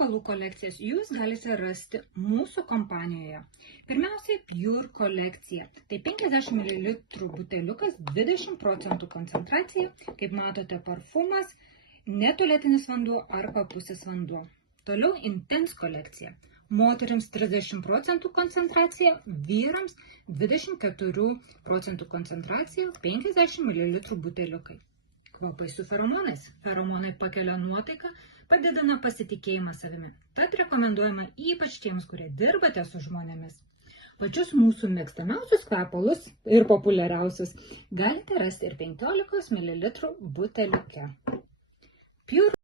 kvepalų kolekcijas jūs galite rasti mūsų kompanijoje. Pirmiausia, Pure kolekcija. Tai 50 ml buteliukas, 20% koncentracija. Kaip matote, parfumas, netualetinis vanduo arba pusės vanduo. Toliau Intense kolekcija. Moterims 30% koncentracija, vyrams 24% koncentracija, 50 ml buteliukai. Kvapai su feromonais. Feromonai pakelia nuotaiką, padidina pasitikėjimą savimi. Tad rekomenduojama ypač tiems, kurie dirbate su žmonėmis. Pačius mūsų mėgstamiausius kvepalus ir populiariausius galite rasti ir 15 ml buteliuke. Pure